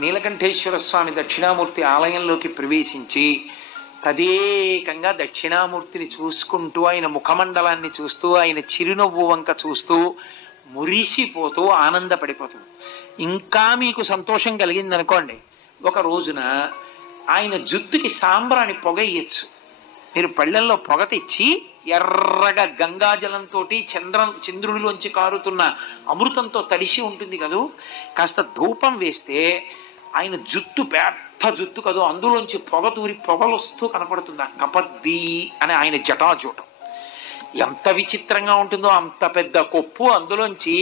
నీలకంఠేశ్వర స్వామి దక్షిణామూర్తి ఆలయంలోకి ప్రవేశించి తదేకంగా దక్షిణామూర్తిని చూసుకుంటూ ఆయన ముఖమండలాన్ని చూస్తూ ఆయన చిరునవ్వు వంక చూస్తూ మురిసిపోతూ ఆనందపడిపోతుంది. ఇంకా మీకు సంతోషం కలిగిందనుకోండి, ఒక రోజున ఆయన జుత్తుకి సాంబ్రాణి పొగ ఇయ్యచ్చు. మీరు పళ్ళెల్లో పొగ తెచ్చి ఎర్రగా గంగాజలంతో చంద్రుడిలోంచి కారుతున్న అమృతంతో తడిసి ఉంటుంది కదూ, కాస్త ధూపం వేస్తే ఆయన జుట్టు పెద్ద జుట్టు కదూ, అందులోంచి పొగ తూరి పొగలొస్తూ కనపడుతుంది. ఆ కపర్దీ అని ఆయన జటాజూటం ఎంత విచిత్రంగా ఉంటుందో. అంత పెద్ద కొప్పు, అందులోంచి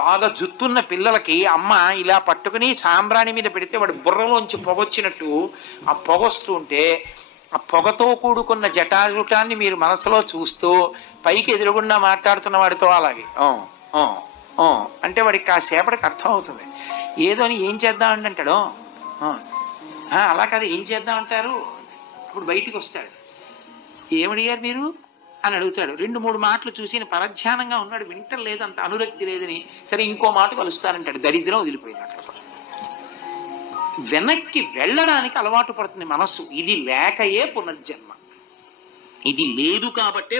బాగా జుత్తున్న పిల్లలకి అమ్మ ఇలా పట్టుకుని సాంబ్రాణి మీద పెడితే వాడి బుర్రలోంచి పొగొచ్చినట్టు ఆ పొగొస్తూ ఉంటే ఆ పొగతో కూడుకున్న జటాజుటాన్ని మీరు మనసులో చూస్తూ పైకి ఎదురుగుండా మాట్లాడుతున్న వాడితో అలాగే అంటే వాడికి కాసేపటికి అర్థం అవుతుంది. ఏదో అని ఏం చేద్దామండి అంటాడు. అలా కాదు, ఏం చేద్దామంటారు. ఇప్పుడు బయటికి వస్తాడు, ఏమడిగారు మీరు అని అడుగుతాడు. 2-3 మాటలు చూసి పరధ్యానంగా ఉన్నాడు, వింటలేదు, అంత అనురక్తి లేదని, సరే ఇంకో మాట కలుస్తానంటాడు. దరిద్రం వదిలిపోయింది. అక్కడ వెనక్కి వెళ్ళడానికి అలవాటు పడుతుంది మనస్సు. ఇది లేకయే పునర్జన్మ, ఇది లేదు కాబట్టే